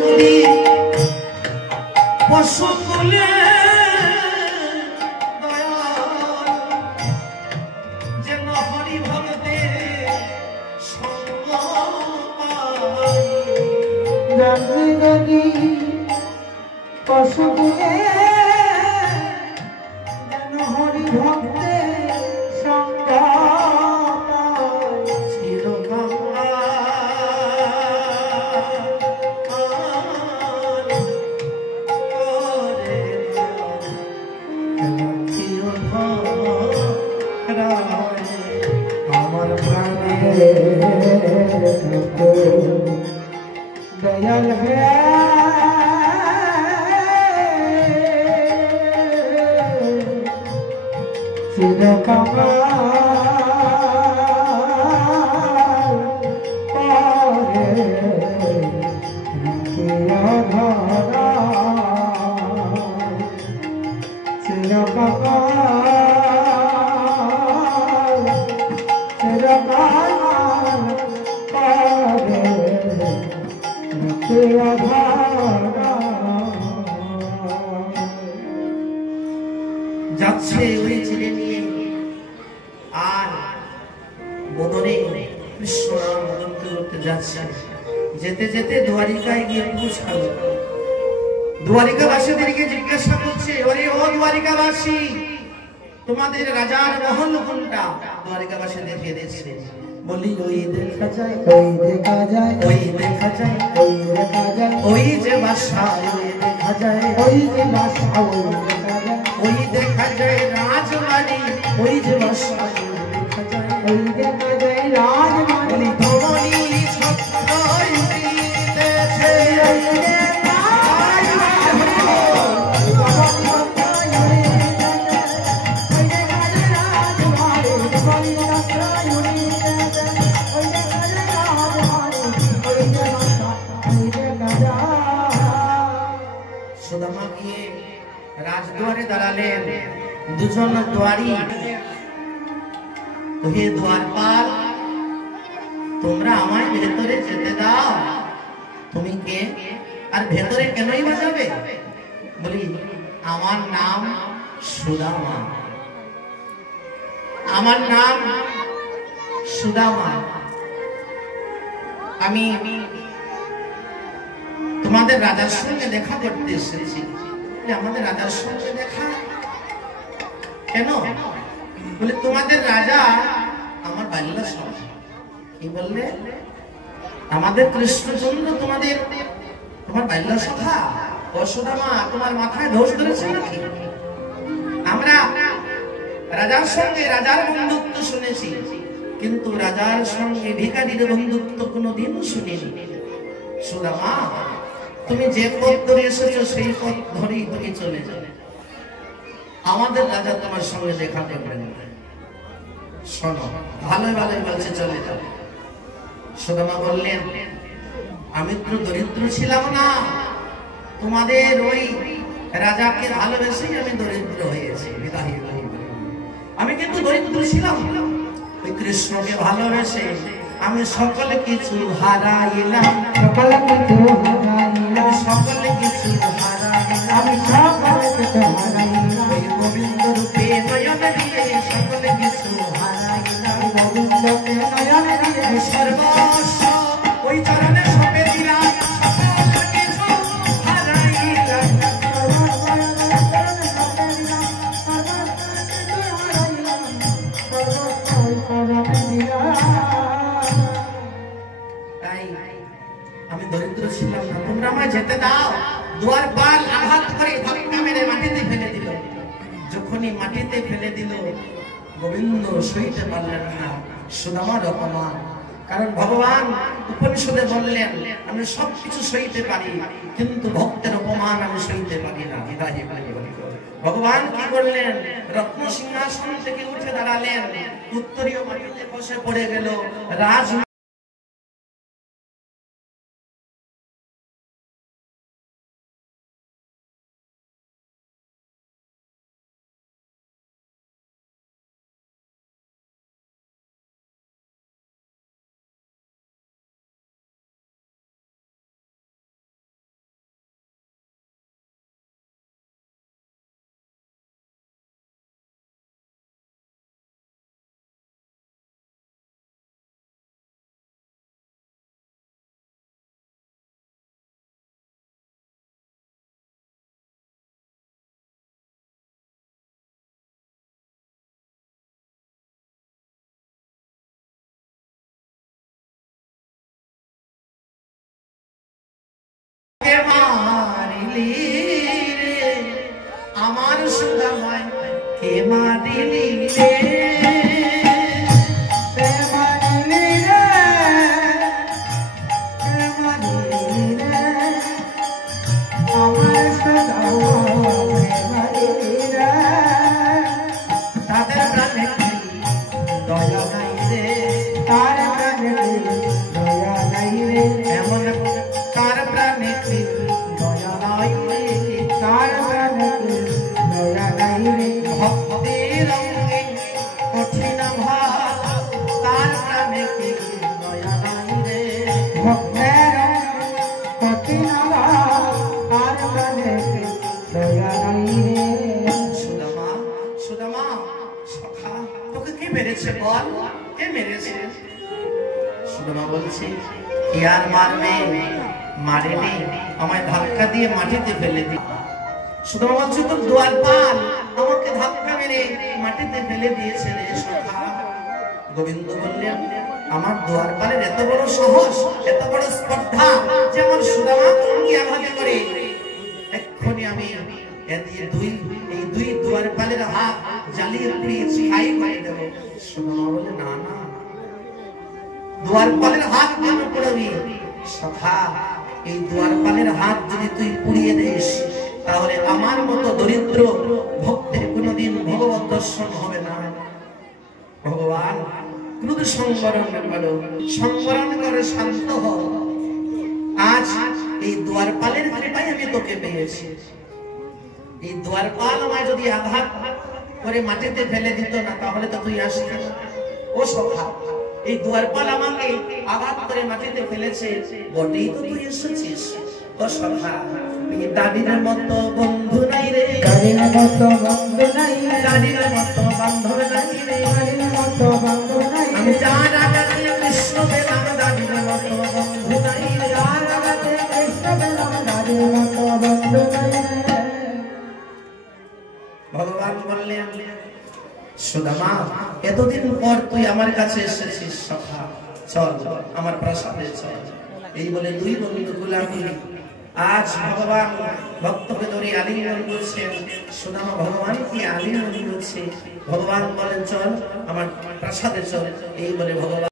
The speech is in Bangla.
যদি পশু কুলে যেন হরি ভক্তে যদি পশু কুলে যেন হরি ভক্তে সঙ্গ আমার প্রাণে দয়াল হে চিরকাল যাচ্ছে ওই ছেলে নিয়ে আর বদরে কৃষ্ণ নাম করতে করতে যাচ্ছে। যেতে যেতে দ্বারিকায় গিয়ে পৌঁছালো। দ্বারিকাবাসীদেরকে জিজ্ঞাসা করছে, ওরে ও দ্বারিকাবাসী, তোমাদের রাজার মহল কোনটা? দ্বারিকাবাসী দেখে দিচ্ছে, বলি ওই দেখা যায়, ওই দেখা যায়, ওই দেখা যায়, ওই দেখা যায়, ওই যে বাসা ওই দেখা যায়, ওই যে বাসা ওই দেখা যায়, ওই দেখা যায় রাজবাড়ি, ওই যে বাসা ওই দেখা যায়, ওই দেখা যায় রাজবাড়ি। ধরণী ছত্র উঠিতেছে, সুদামা গিয়ে রাজদুয়ারে দাঁড়ালেন। দুজন দুয়ারি, হে দ্বারপাল, তোমরা আমায় ভেতরে যেতে দাও। তুমি কে আর ভেতরে কেনই বা যাবে? বলি আমার নাম সুদামা, আমার নাম সুদামা। আমি তোমাদের রাজার সঙ্গে দেখা করতে এসেছি। আমাদের রাজার সঙ্গে দেখা কেন? বলে তোমাদের রাজা আমার বাল্য সখা। কি বললে? আমাদের কৃষ্ণচন্দ্র তোমার বাল্য সখা? ও সুদামা, তোমার মাথায় দোষ ধরেছে নাকি? আমরা রাজার সঙ্গে রাজার বন্ধুত্ব শুনেছি, কিন্তু রাজার সঙ্গে ভিখারির বন্ধুত্ব কোনোদিনও শুনিনি। সুদামা, তুমি যে পথ ধরে এসেছো সেই পথ ধরেই তুমি চলে যাবে। আমাদের রাজা তোমার সঙ্গে দেখা করবেন। শোনো, ভালোই ভালোই বলছে চলে যাবে। সুদামা বললেন, আমি তো দরিদ্র ছিলাম না, তোমাদের ওই রাজাকে ভালোবেসেই আমি দরিদ্র হয়েছি। আমি কিন্তু দরিদ্র ছিলাম, ওই কৃষ্ণকে ভালোবেসে আমি সকলে কিছু হারাইলাম, সকলে কিছু হারাইলাম, সকলে কিছু হারাইলাম, আমি সকলে কিছু হারাইলাম, ওই গোবিন্দ রূপে নয়ন দিয়ে সকলে কিছু হারাইলাম, গোবিন্দকে নয়নে দিয়ে সর্বস্ব ওই চরণে সঁপে দিলাম, সকল কিছু হারাইলাম। আমি দরিদ্র ছিলাম না, তোমরা আমায় যেতে দাও। দ্বারপাল আঘাত করে ধাক্কা মেরে মাটিতে ফেলে দিল। যখনই মাটিতে ফেলে দিল, গোবিন্দ সইতে পারলেন না সুদামার অপমান। কারণ ভগবান উপনিষদে বললেন, আমি সবকিছু সইতে পারি, কিন্তু ভক্তের অপমান আমি সইতে পারি না। ভগবান কি করলেন? রত্ন সিংহাসন থেকে উঠে দাঁড়ালেন, উত্তরীয় মাটিতে বসে পড়ে গেল। রাজ কে মারিলি রে আমার সুদামায় কে মারিলি রে মারেনি আমায় ধাক্কা দিয়ে মাটিতে ফেলে দি সুদামা বলছে তোর দ্বারপাল আমাকে ধাক্কা মেরে মাটিতে ফেলে দিয়েছে রে সখা। গোবিন্দ বললেন আমার দ্বারপালের এত বড় সাহস এত বড় স্পর্ধা যে আমার সুদামা অঙ্গে আঘাত করে এক্ষুনি আমি এই দুই দ্বারপালের হাত জ্বালিয়ে পুড়িয়ে ছাই করে দেব। সুদামা বলে না না দ্বারপালের হাত কেন পুড়াবি সখা? এই দ্বারপালের হাত যদি তুই পুড়িয়ে দিস তাহলে আমার মতো দরিদ্র ভক্তের কোনোদিন ভগবত দর্শন হবে না। ভগবান ক্রোধ সংবরণ করো, সংবরণ করে শান্ত হও। আজ এই দ্বারপালের কৃপায় আমি তোকে পেয়েছি। এই দ্বারপাল আমায় যদি আঘাত করে মাটিতে ফেলে দিত না তাহলে তো তুই আসতি না। ও সখা এই দ্বারপাল আমাকে আঘাত করে মাটিতে ফেলেছে বটেই তো তুই এসেছিস। ও সখা এই দাদির মতো বন্ধু নাই রে, দাদির মতো বন্ধু নাই, দাদির মতো বান্ধব নাই রে, দাদির মতো বন্ধু নাই। আমি যার আঘাতে কৃষ্ণ পেলাম দাদির মতো বন্ধু নাই রে, যার আঘাতে কৃষ্ণ পেলাম দাদির মতো বন্ধু নাই। ভগবান বললেন সুদামা এতদিন পর তুই আমার কাছে এসেছিস সখা, চল আমার প্রাসাদে চল। এই বলে দুই বন্ধু গোলামি আজ ভগবান ভক্তকে ধরে আলিঙ্গন করছেন। সুদামা ভগবান কি আলিঙ্গন করছে। ভগবান বলেন চল আমার প্রাসাদে চল। এই বলে ভগবান